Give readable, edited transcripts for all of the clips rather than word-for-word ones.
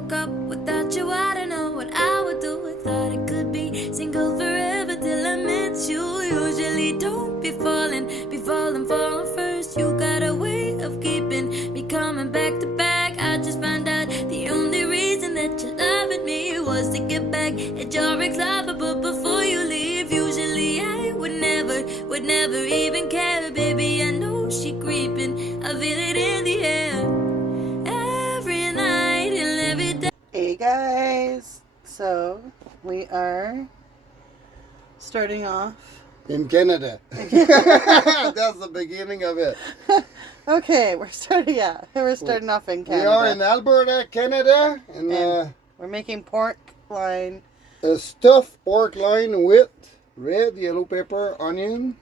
woke up without you, I don't know what I would do. I thought it could be single forever till I met you. Usually don't be falling first. You got a way of keeping me coming back to back. I just found out the only reason that you loved me was to get back at your ex-lover. But before you leave, usually I would never even care. Baby, I know she creeping, I feel it in the air every night and every day. Hey guys, so we are starting off in Canada. That's the beginning of it. Okay, we're starting off in Canada. We are in Alberta, Canada, and we're making pork loin. A stuffed pork loin with red, yellow pepper, onion,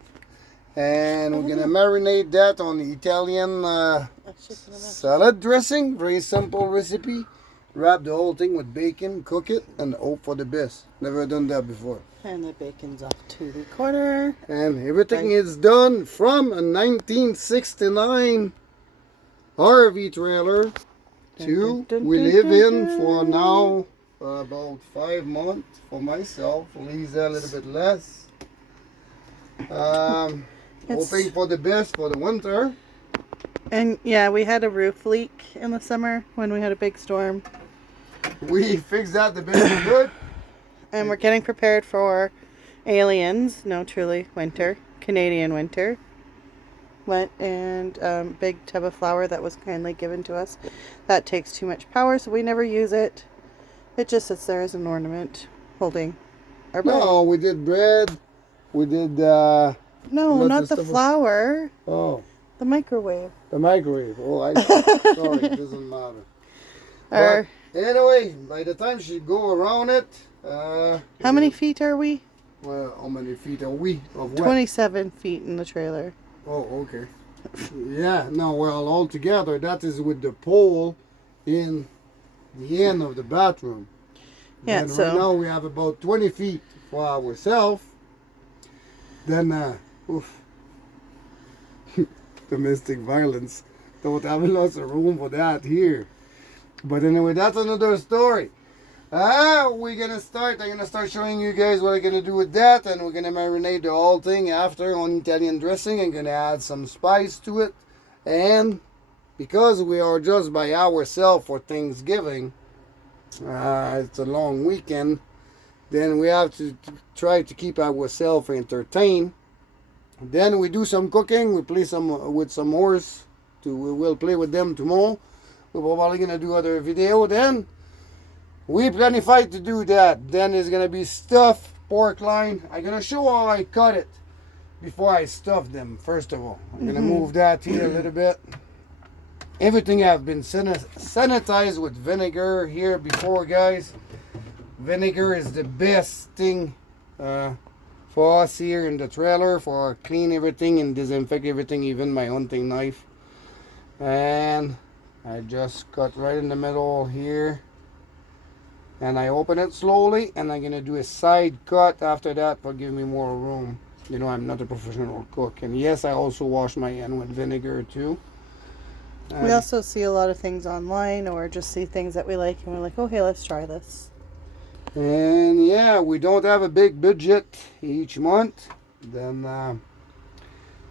and we're gonna marinate that on the Italian salad dressing. Very simple recipe. Wrap the whole thing with bacon, cook it, and hope for the best. Never done that before. And the bacon's off to the corner. And everything is done from a 1969 RV trailer to we live in for now about 5 months for myself. Lisa a little bit less. Hoping for the best for the winter. And yeah, we had a roof leak in the summer when we had a big storm. We fixed that the best we could. And we're getting prepared for aliens. No, truly, winter. Canadian winter. Went and big tub of flour that was kindly given to us. That takes too much power, so we never use it. It just sits there as an ornament, holding our bread. No, we did bread. We did... no, not the flour. Oh. The microwave. The microwave. Oh, sorry, it doesn't matter. But anyway, by the time she go around it... how many feet are we? Well, how many feet are we? Of what? 27 feet in the trailer. Oh, okay. Yeah, no, well, altogether, that is with the pole in the end of the bathroom. Yeah, and so... right now we have about 20 feet for ourselves. Then, domestic violence. Don't have lots of room for that here. But anyway, that's another story. I'm gonna start showing you guys what I'm gonna do with that, and we're gonna marinate the whole thing after on Italian dressing. I'm gonna add some spice to it, and because we are just by ourselves for Thanksgiving, it's a long weekend, then we have to try to keep ourselves entertained. Then we do some cooking. We play with some horse. We will play with them tomorrow. We're probably gonna do other video then. We planified to do that. Then it's gonna be stuffed pork loin. I'm gonna show how I cut it before I stuff them. First of all, I'm gonna move that here a little bit. Everything have been sanitized with vinegar here before, guys. Vinegar is the best thing for us here in the trailer, for clean everything and disinfect everything, even my hunting knife. And I just cut right in the middle here. And I open it slowly, and I'm gonna do a side cut after that for give me more room. You know, I'm not a professional cook, and yes, I also wash my hand with vinegar too. We also see a lot of things online, or just see things that we like, and we're like, okay, let's try this. And yeah, we don't have a big budget each month. Then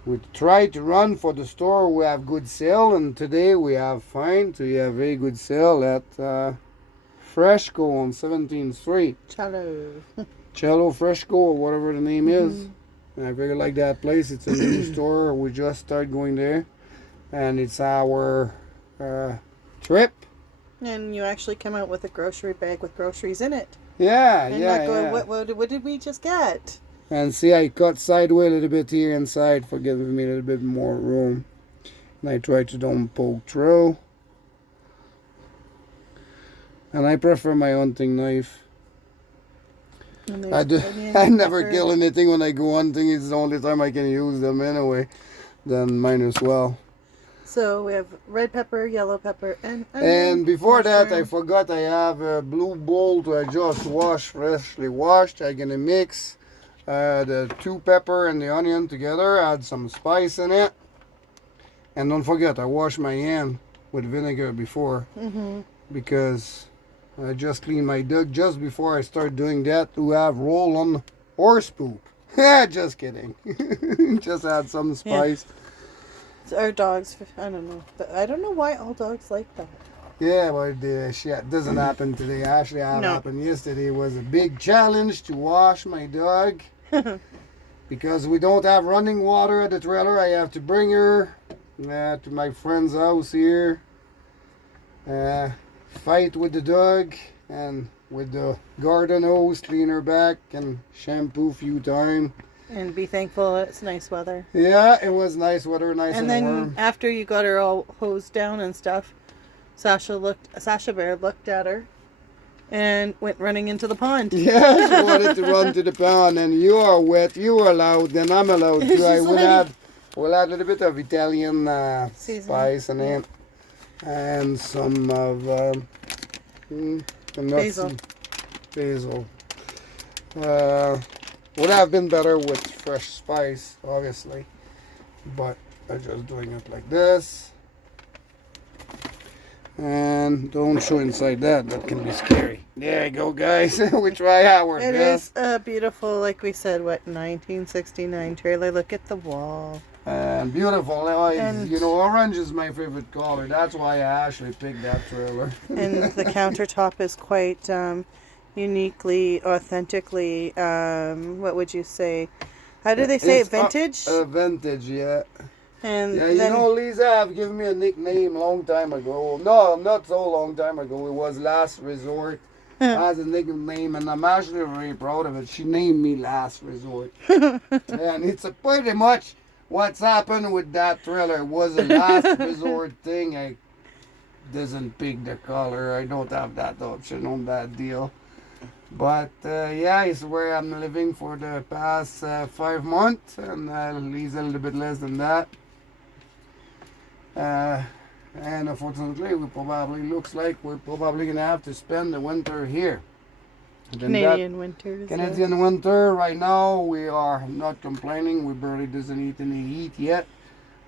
we try to run for the store. We have good sale, and today we have very good sale at. Fresco on 17th Street. Cello Fresco, or whatever the name is. I really like that place. It's a new store. We just started going there. And it's our trip. And you actually come out with a grocery bag with groceries in it. Yeah, and yeah, not going, yeah. What did we just get? And see, I cut sideways a little bit here inside for giving me a little bit more room. And I try to don't poke through. And I prefer my hunting knife. I never kill anything when I go hunting. It's the only time I can use them anyway. Then might as well. So we have red pepper, yellow pepper, and onion. And before that, I forgot I have a blue bowl to I just freshly washed. I'm gonna mix the two pepper and the onion together. Add some spice in it. And don't forget, I wash my hand with vinegar before. Because I just cleaned my dog just before I start doing that to have roll on horse poop. Just kidding. Just add some spice. It's our dogs, I don't know. But I don't know why all dogs like that. Yeah, but shit doesn't happen today. Actually, what happened yesterday was a big challenge to wash my dog. Because we don't have running water at the trailer, I have to bring her to my friend's house here. Fight with the dog and with the garden hose, clean her back and shampoo a few times. And be thankful it's nice weather. Yeah, it was nice weather, nice and then warm. after you got her all hosed down and stuff, Sasha Bear looked at her and went running into the pond. Yeah, she wanted to run to the pond, and you are wet, you are allowed, then I'm allowed to. We'll add a little bit of Italian spice in it, and some of some nuts Basil. and basil. Would have been better with fresh spice, obviously, but I'm just doing it like this. And don't show inside that can be scary. There you go, guys. We try our It best. is a beautiful, like we said, 1969 trailer. Look at the wall. And beautiful. And- You know, orange is my favorite color. That's why I actually picked that trailer. And the countertop is quite uniquely, authentically, what would you say? How do they say it? It's Vintage? Vintage, yeah. And Yeah, you then, know, Lisa have given me a nickname a long time ago. No, not so long time ago. It was Last Resort as a nickname, and I'm actually very proud of it. She named me Last Resort. And it's pretty much what's happened with that trailer. It was a Last Resort thing. I doesn't pick the color. I don't have that option on that deal. But yeah, it's where I'm living for the past 5 months, and Lisa a little bit less than that. And unfortunately, looks like we're probably gonna have to spend the winter here. And then Canadian winter. Canadian winter. Right now, we are not complaining. We barely doesn't eat any heat yet.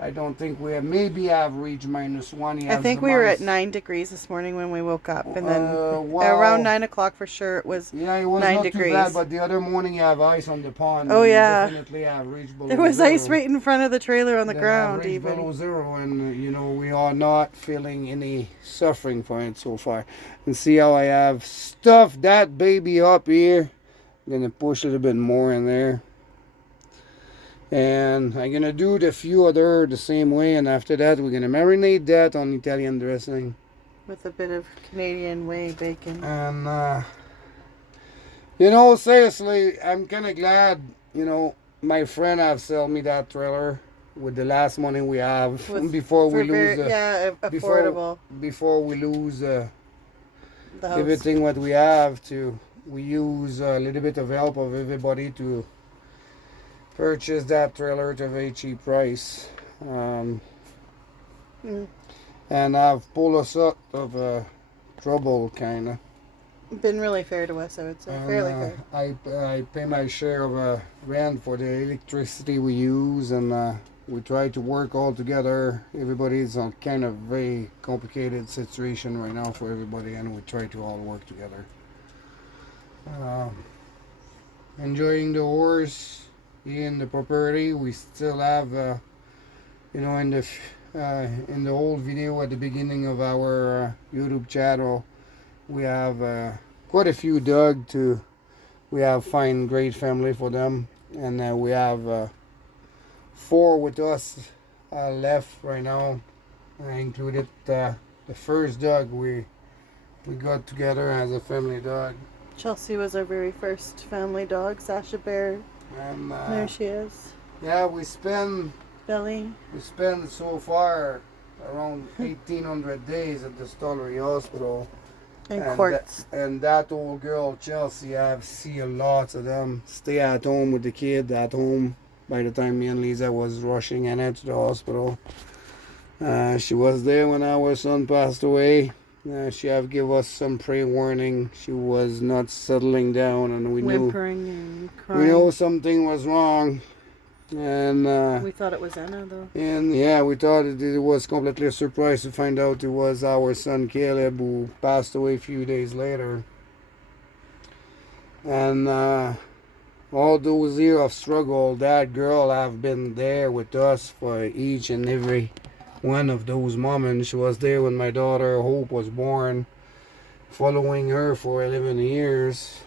I don't think we have reached -1. I think we were at 9 degrees this morning when we woke up, and then around 9 o'clock for sure it was. Yeah, it was 9 not degrees. too bad, but the other morning you have ice on the pond. Oh, and yeah. Definitely have reached below There was zero. ice right in front of the trailer on the They ground, have reached even. below zero, and you know we are not feeling any suffering for it so far. And see how I have stuffed that baby up here. I'm gonna push a little bit more in there. And I'm gonna do the few other the same way, and after that we're gonna marinate that on Italian dressing. With a bit of Canadian whey bacon. And you know, seriously, I'm kind of glad, you know, my friend have sold me that trailer with the last money we have before we lose Affordable. before we lose The house. everything what we have to. We use a little bit of help of everybody to purchase that trailer at a very cheap price. And I've pulled us out of trouble, kind of. Been really fair to us, I would say. Fairly fair. I pay my share of rent for the electricity we use, and we try to work all together. Everybody's on kind of very complicated situation right now for everybody, and we try to all work together. Enjoying the horse in the property. We still have, you know, in the old video at the beginning of our YouTube channel, we have quite a few dogs to. We have find great family for them, and we have 4 with us left right now. I included the first dog we got together as a family dog. Chelsea was our very first family dog, Sasha Bear. And There she is. yeah, we spend Belly. so far around 1,800 days at the Stollery Hospital. And Quartz. And that old girl, Chelsea, I've seen lots of them stay at home with the kid at home by the time me and Lisa was rushing in to the hospital. She was there when our son passed away. She have give us some pre-warning. She was not settling down, and we knew Whimpering and crying. we know something was wrong. And We thought it was Anna, though. and yeah, we thought it was completely a surprise to find out it was our son Caleb who passed away a few days later. And all those years of struggle, that girl have been there with us for each and every one of those moments. She was there when my daughter Hope was born, following her for 11 years,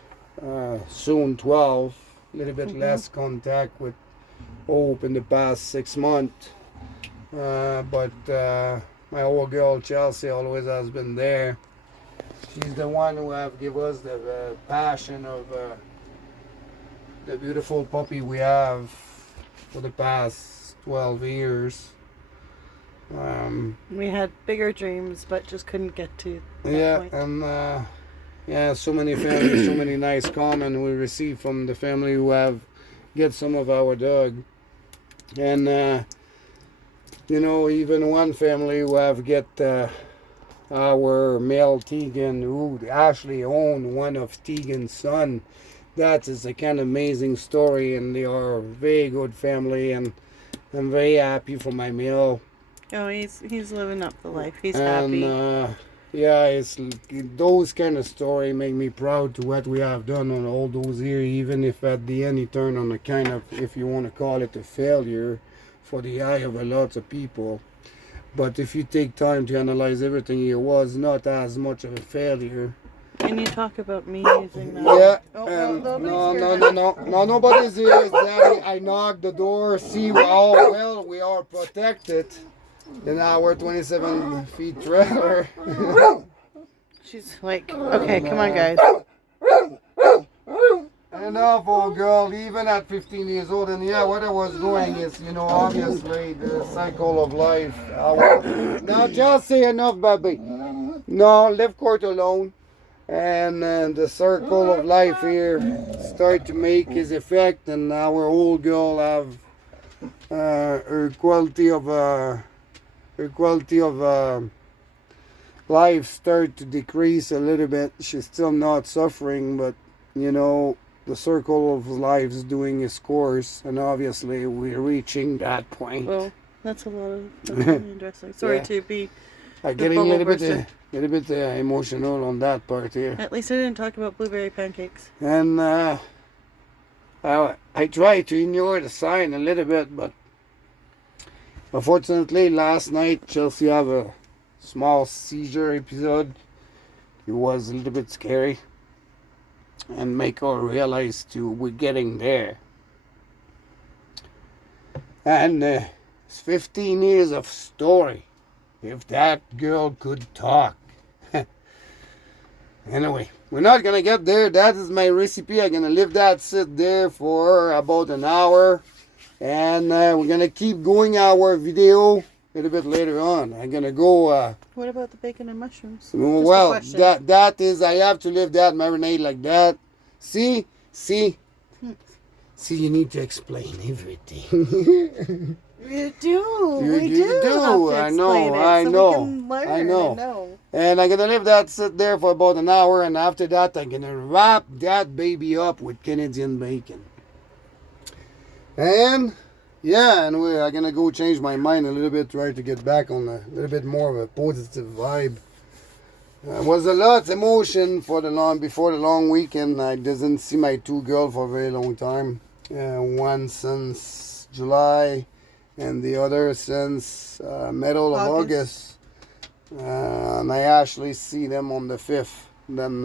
soon 12. A little bit less contact with Hope in the past 6 months. But my old girl Chelsea always has been there. She's the one who have give us the passion of the beautiful puppy we have for the past 12 years. We had bigger dreams, but just couldn't get to that Yeah, point. and yeah, so many families, so many nice comments we receive from the family who have get some of our dog. And you know, even one family who have get our male Tegan, who actually own one of Tegan's son. That is a kind of amazing story, and they are a very good family, and I'm very happy for my male. Oh, he's living up the life. He's And happy. yeah, it's those kind of story make me proud to what we have done on all those years, even if at the end it turned on a kind of, if you want to call it a failure for the eye of a lot of people. But if you take time to analyze everything, it was not as much of a failure. And you talk about me using that. Yeah, Oh, and nobody's here, no, nobody's here. It's Daddy. I knocked the door, see how well we are protected in our 27 feet trailer. She's like, okay, come on, guys. Enough, old girl, even at 15 years old. And yeah, what I was doing is, you know, obviously the cycle of life. Now just say enough, baby. No, leave court alone. And the circle of life here start to make its effect, and our old girl have her quality of life start to decrease a little bit. She's still not suffering, but you know, the circle of life is doing its course, and obviously we're reaching that point. Well, that's really interesting. Sorry Yeah. to be. I'm the getting a bubble little bit emotional on that part here. At least I didn't talk about blueberry pancakes. And I try to ignore the sign a little bit, but unfortunately last night Chelsea have a small seizure episode. It was a little bit scary and make her realize too we're getting there. And it's 15 years of story. If that girl could talk. Anyway, we're not gonna get there. That is my recipe. I'm gonna leave that sit there for about an hour, and we're gonna keep going our video a little bit later on. I'm gonna go. What about the bacon and mushrooms? Well, Just a question. that is. I have to leave that marinade like that. See. You need to explain everything. You do. You we do. do. Have to I explain know, it I so know, We can learn I know. and know. And I'm gonna leave that sit there for about an hour, and after that I'm gonna wrap that baby up with Canadian bacon. And yeah, anyway, I'm gonna go change my mind a little bit, try to get back on a little bit more of a positive vibe. Was a lot of emotion before the long weekend. I didn't see my two girls for a very long time. One since July, and the other since middle of August. And I actually see them on the 5th. Then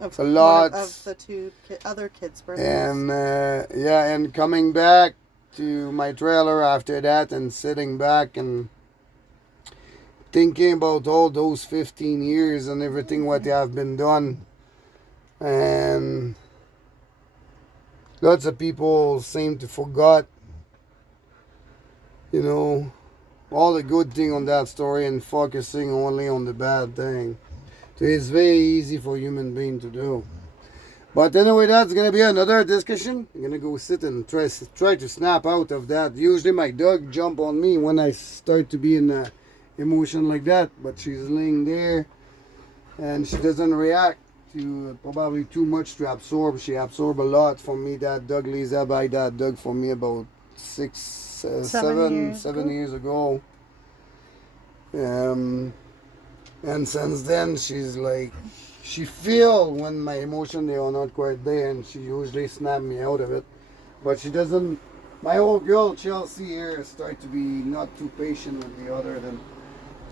Of a lot. of the two other kids' birthdays. And yeah, and coming back to my trailer after that and sitting back and thinking about all those 15 years and everything what have been done. And lots of people seem to forgot, you know, all the good thing on that story and focusing only on the bad thing. So it's very easy for a human being to do. But anyway, that's going to be another discussion. I'm going to go sit and try to snap out of that. Usually my dog jump on me when I start to be in a emotion like that. But she's laying there and she doesn't react to probably too much to absorb. She absorbed a lot from me. That dog, Lisa, buy that dog for me about seven years ago. And since then, she's like, she feel when my emotion they are not quite there, and she usually snap me out of it. But she doesn't. My old girl Chelsea here start to be not too patient with the other, then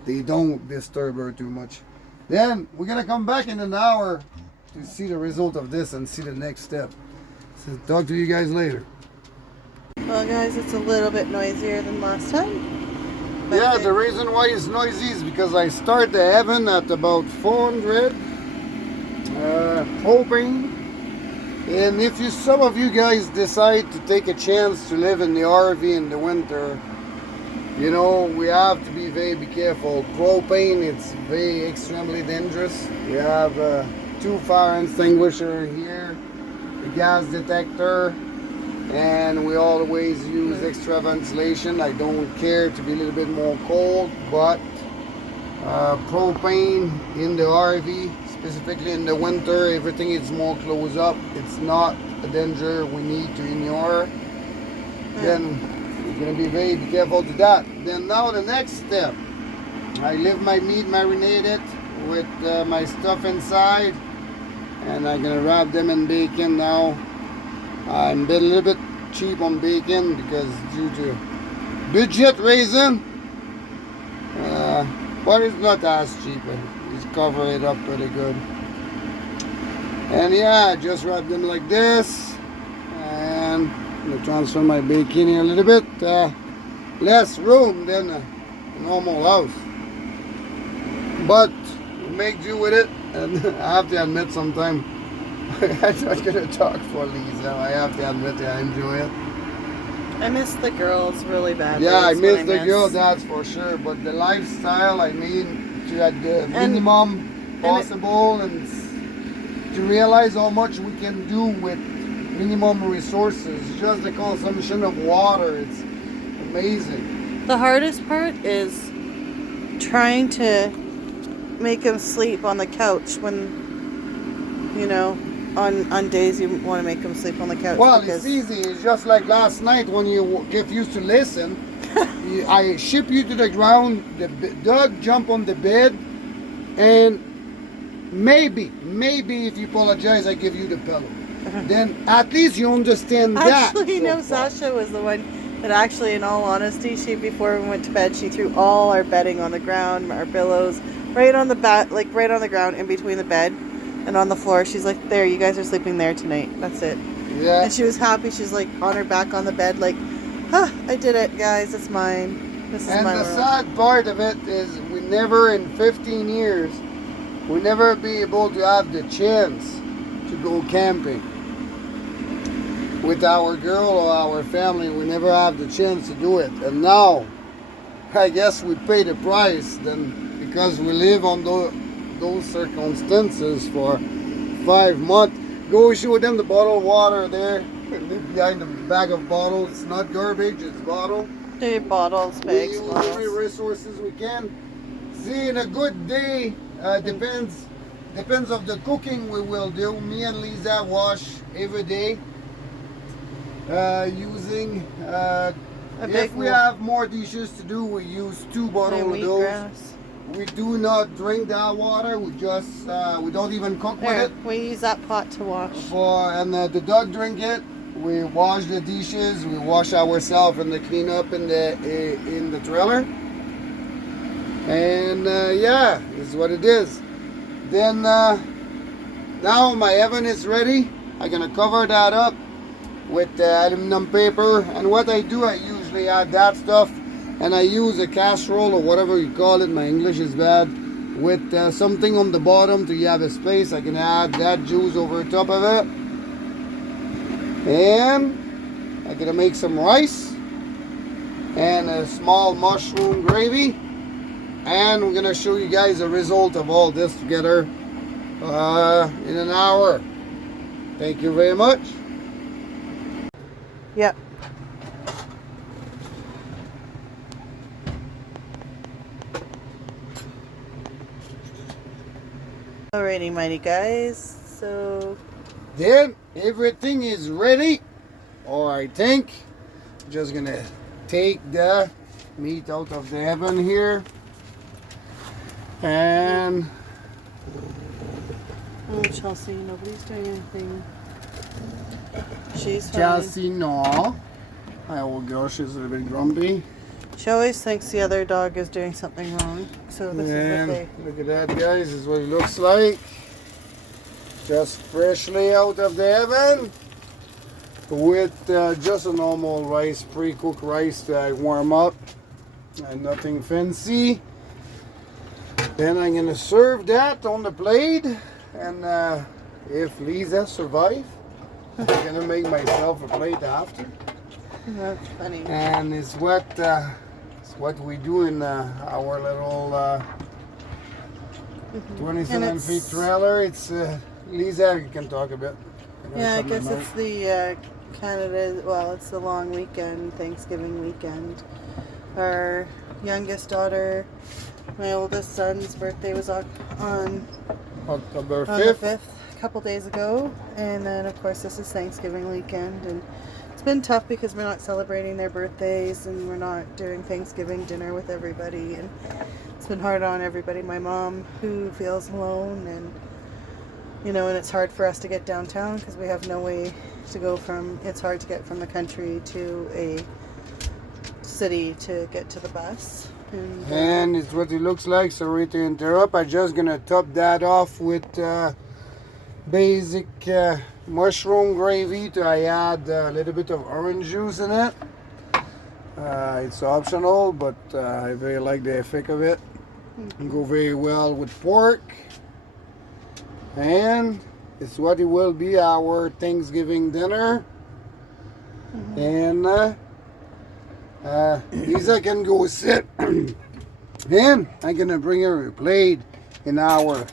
they don't disturb her too much. Then we're gonna come back in an hour to see the result of this and see the next step. So talk to you guys later. Well, guys, it's a little bit noisier than last time. But Yeah, the reason why it's noisy is because I start the oven at about 400 propane. And if some of you guys decide to take a chance to live in the RV in the winter, you know, we have to be very careful. Propane, it's very extremely dangerous. We have 2 fire extinguisher here, a gas detector, and we always use extra ventilation. I don't care to be a little bit more cold, but propane in the RV, specifically in the winter, everything is more closed up. It's not a danger we need to ignore. Then we're gonna be very careful to that. Then now the next step, I leave my meat marinated with my stuff inside, and I'm gonna wrap them in bacon now. I'm a little bit cheap on bacon because due to budget reason, but it's not as cheap. It's cover it up pretty good. And yeah, just wrap them like this, and I'm gonna transfer my bacon here a little bit. Less room than a normal house, but we make do with it. And I have to admit, sometimes I'm not gonna talk for Lisa. I have to admit that I enjoy it. I miss the girls really badly. Yeah, I That's miss what the girl, that's for sure. But the lifestyle, I mean, to at the minimum possible, and to realize how much we can do with minimum resources. Just the consumption of water, it's amazing. The hardest part is trying to make him sleep on the couch when, you know, on days you want to make him sleep on the couch. Well, it's easy. It's just like last night when you get used to listen. I ship you to the ground. The dog jump on the bed, and maybe if you apologize, I give you the pillow. Then at least you understand that. Actually, no, Sasha was the one that actually, in all honesty, before we went to bed, she threw all our bedding on the ground, our pillows, right on the right on the ground in between the bed and on the floor. She's like, there, you guys are sleeping there tonight. That's it. Yeah. And she was happy. She's like on her back on the bed, like, I did it, guys. It's mine. This is And my the room. sad part of it is we never, in 15 years, we never be able to have the chance to go camping with our girl or our family. We never have the chance to do it. And now, I guess we pay the price then, because we live on those circumstances for 5 months. Go show them the bottled water there behind the bag of bottles. It's not garbage, it's bottle. They're bottles, We bags, use bottles. every resources we can. See, in a good day, depends of the cooking we will do. Me and Lisa wash every day using if big we one. have more dishes to do, we use 2 bottles of those. Wheatgrass. We do not drink that water. We just we don't even cook with There, it. we use that pot to wash. The dog drink it. We wash the dishes. We wash ourselves and the clean up in the trailer. And yeah, it's what it is. Then now my oven is ready. I'm gonna cover that up with aluminum paper. And what I do, I usually add that stuff, and I use a casserole or whatever you call it. My English is bad. With something on the bottom to have a space. I can add that juice over top of it. And I'm gonna make some rice and a small mushroom gravy. And we're gonna show you guys the result of all this together in an hour. Thank you very much. Yep. Alrighty, mighty guys. So Then everything is ready, or I think. Just gonna take the meat out of the oven here. And Oh, Chelsea, nobody's doing anything. She's fine. Chelsea, no. Oh gosh, she's a little bit grumpy. She always thinks the other dog is doing something wrong. So this And is look at that, guys. This is what it looks like. Just freshly out of the oven with just a normal rice, pre-cooked rice that I warm up, and nothing fancy. Then I'm gonna serve that on the plate, and if Lisa survives, I'm gonna make myself a plate after. That's funny. And it's what we do in our little 27 And feet it's- trailer. It's Lisa, you can talk a bit. Yeah, I guess it's the Canada, well, it's the long weekend, Thanksgiving weekend. Our youngest daughter, my oldest son's birthday was on October the 5th. 5th, a couple days ago. And then, of course, this is Thanksgiving weekend. And it's been tough because we're not celebrating their birthdays and we're not doing Thanksgiving dinner with everybody. And it's been hard on everybody. My mom, who feels alone, and you know, and it's hard for us to get downtown because we have no way to go from, it's hard to get from the country to a city to get to the bus. And it's what it looks like. Sorry to interrupt. I'm just gonna top that off with basic mushroom gravy. I add a little bit of orange juice in it. It's optional, but I very like the effect of it. Go very well with pork. And it's what it will be our Thanksgiving dinner. And Lisa can go sit. And I'm gonna bring her a plate in our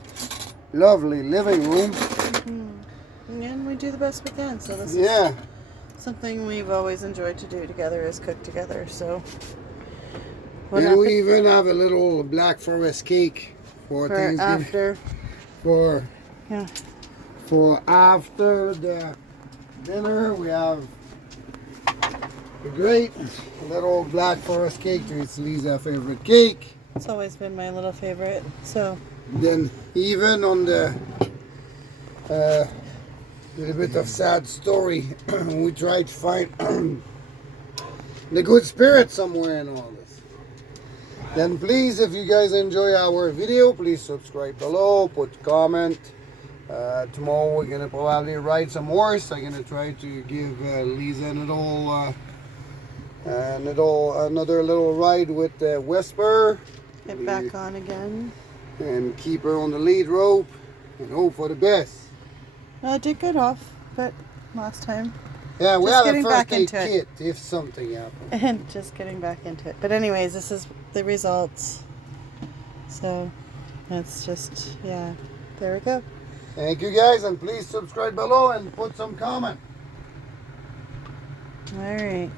lovely living room. And we do the best we can. So this is Yeah. something we've always enjoyed to do together, is cook together. So And we even have a little Black Forest cake for for Thanksgiving. after, yeah. For after the dinner, we have a great little Black Forest cake. It's Lisa's favorite cake. It's always been my little favorite. So Then even on the little bit of sad story, we tried to find the good spirit somewhere in all this. Then please, if you guys enjoy our video, please subscribe below, put comment. Tomorrow we're gonna probably ride some horse. I'm gonna try to give Lisa another little ride with Whisper. get back on again. And keep her on the lead rope and hope for the best. I did get off, but last time. Yeah, we Just have a getting first back aid into it. kit if something happens. And just getting back into it. But anyways, this is the results. So that's just, yeah, there we go. Thank you guys, and please subscribe below and put some comment. All right.